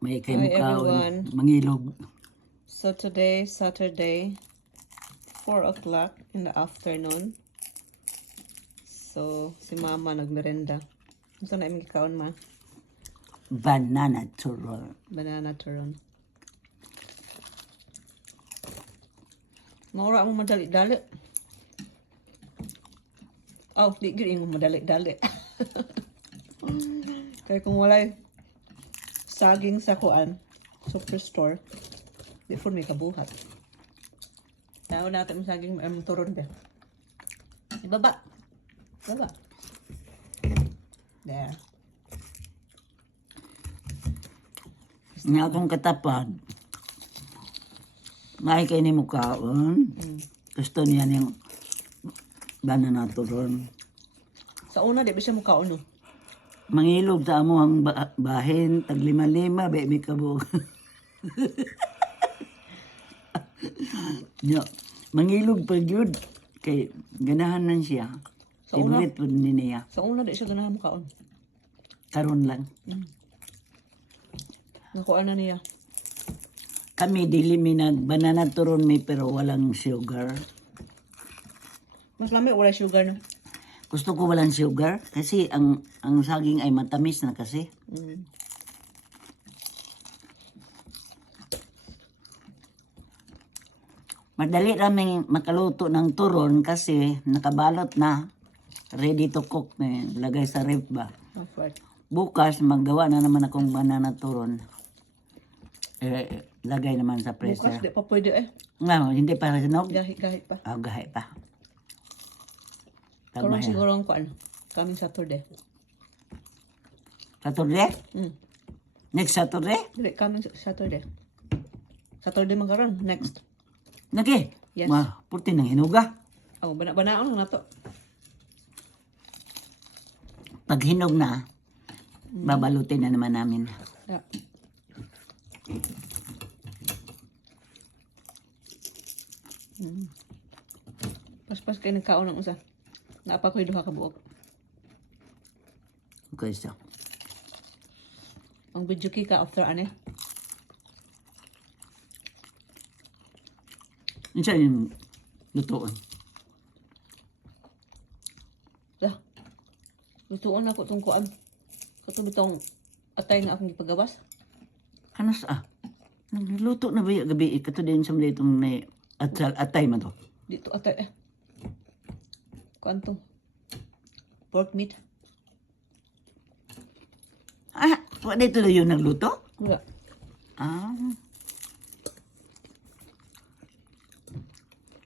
May kay Hi mukaon, everyone. mangilog. So today, Saturday, 4 o'clock in the afternoon. So, si Mama nagmerenda. Gusto na imong kaon ma? Banana turon. Banana turon. Maura mo madali-dali. Oh, di gid mo madali-dali. Kaya kung walay saging sa kuan, superstore, di po may kabuhat. Tao natin yung saging turon ba? Ibaba. Ibaba. There. Nga akong katapad. May kay ni mukaon. Gusto niya yung banana turon. Sa una, di ba siya mukha uno? Mangilog sa amo ang bahin, tag lima-lima, may kabog. Yo, mangilog pa yun. Kay ganahan nan siya. Sa una? Favorite po ni niya. Sa una, di siya ganahan mukha uno. Karon lang. Nakuha na niya. Kami dili mi nag banana turon mi pero walang sugar. Mas lami, wala sugar na. Gusto ko walang sugar kasi ang saging ay matamis na kasi. Madali raming makaluto ng turon kasi nakabalot na. Ready to cook na lagay sa ref ba. Okay. Bukas magawa na naman akong banana turon. Lagay naman sa Bukas, freezer. di pa pwede eh. Nga, hindi pa sinog. Gahit pa. Gahay pa. Karoon Tagmaya. siguro ang kuan. Coming Saturday. Saturday? Mm. Next Saturday? Hindi, coming Saturday. Saturday magkaroon. Next. Lagi? Yes. Puti ng hinuga. Oh, banaon na to. Pag hinog na, babalutin na naman namin. Yeah. Pas-pas kayo nagkaon ng usa. Naapa ko'y duha ka buok. Okay, so. Ang video ka after ane. Yun siya yung lutuan. Dah. Lutuan ako itong kuan. Katulad itong atay nga akong ipagawas. Kanas nagluto na ba yung gabi? Ikato din sa mga itong may atay man to. Dito atay eh. Kuan to. Pork meat. Wala dito na yung nagluto? Wala.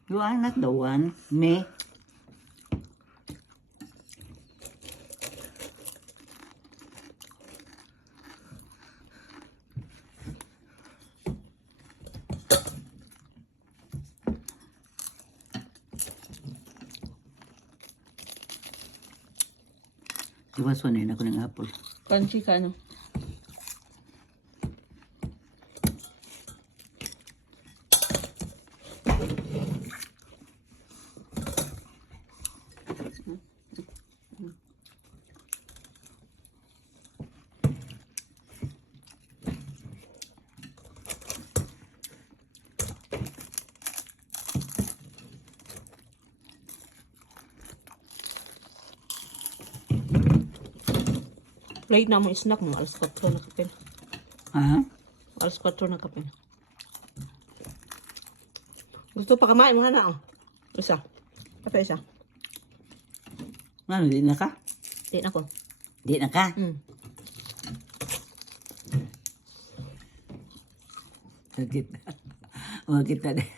You are not the one, me. Diba sunin ako ng apple? Crunchy ka ano. Late na mo snack mo. Alas 4 na kapin. Alas 4 na kapin. Gusto pa kamain mo na oh. Isa. Kape isa. Ano, di na ka? Di na ko. Di na ka? Sakit na. Sakit na din.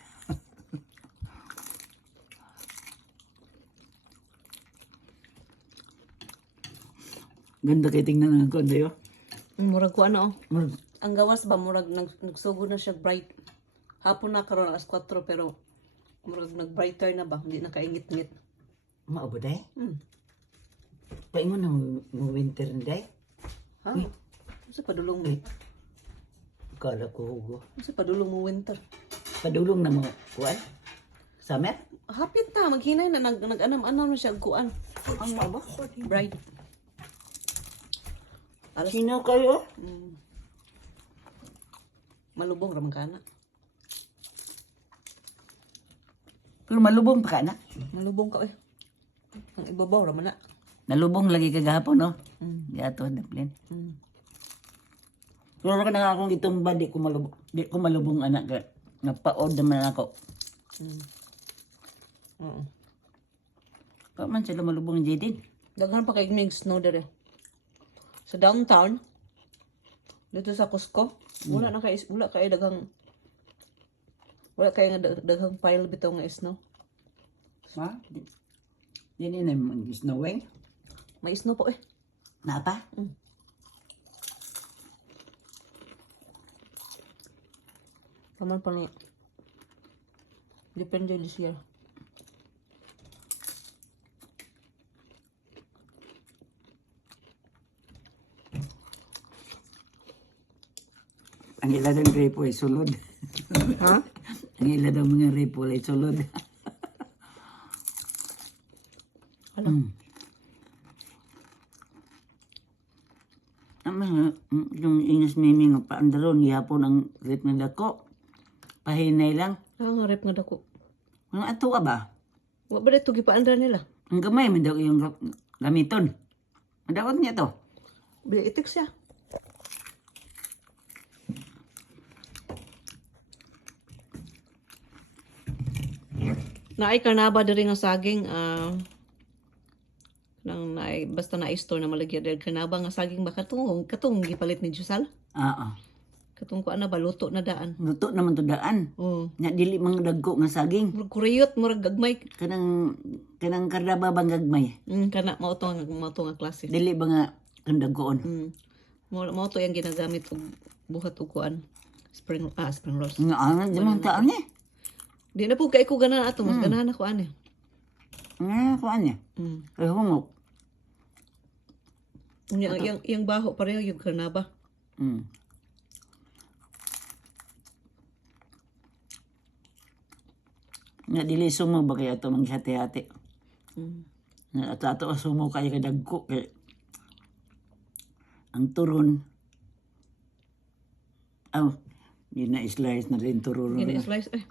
Ganda kayo tingnan ng kondo yun. Murag ko ano oh. Ang gawas ba, murag nagsugod na siya bright. Hapon na karon alas 4 pero murag nag-brighter na ba, hindi na kaingit-ngit. Maabo day? Paingon na mo winter na day? Ha? Kasi padulong mo. Kala ko hugo. Kasi padulong mo winter. Padulong na mo, kuwan? Summer? Hapit ta, maghinay na nag-anam-anam na siya kuan. Ang maabo? Bright. Sino kayo? Malubong raman ka na. Pero malubong pa ka na. Malubong ka eh. Ang ibabaw raman na. Nalubong lagi kagahapon, no? Mm. Yato, Daplin. Mm. Pero ka na akong itumba, di ko malubong anak ka. Napaod naman ako. Mm. Oo. Pa man sila malubong ng Jadin. Daghan pa kay mig snow dere. Sa downtown, dito sa Cusco, wala kay daghang daghang pile bitaw nga snow. Ha? Di na yung snowing? May snow po eh. Napa? Kaman pa ni depende this year. Ang ila ng repo ay sulod. Ha? Ang ila daw mga repo ay sulod. Alam. Yung Ines Mimi nga paandaron, yapon ang rip na dako. Pahinay lang. Ang rep nga dako. Ang ato ka ba? Wa ba dito gipaandra nila? Ang gamay man daw yung gamiton. Ang dapat niya to. Bila itik siya. Naay karnaba diri nga saging nang naay basta naay store na malagyan diri karnaba nga saging ba katong gipalit ni Jusal. Oo. Katong ko ana ba luto na daan. Luto naman to daan. Oh. Nya dili mga dagko nga saging. Murag kuriyot murag gagmay. Kanang kardaba bang gagmay. Kana mao to nga klase. Dili ba nga kang dagkoon. Mao to yang ginagamit og buhat og kuan. Spring rolls. Nga ana di man taan niya. Di na po kay ko ganahan ato mas ganahan ako ani. Nga kuan niya. Kay humok. Yang baho pareho yung karnaba. Nga dili sumo ba kaya ito manghati-hati. Nga ato sumo kaya kadagko kay ang turon. Yun na slice na rin turon. Ini slice eh.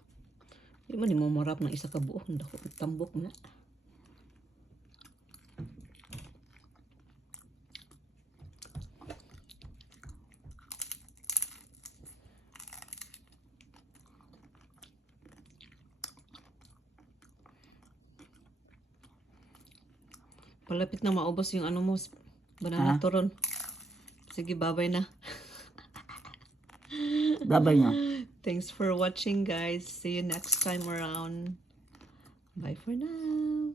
Di man mo marap ng isa ka buo, dako tambok na. Palapit na maubos yung ano mo, banana turon. Sige, babay na. Babay nga. Thanks for watching, guys. See you next time around. Bye for now.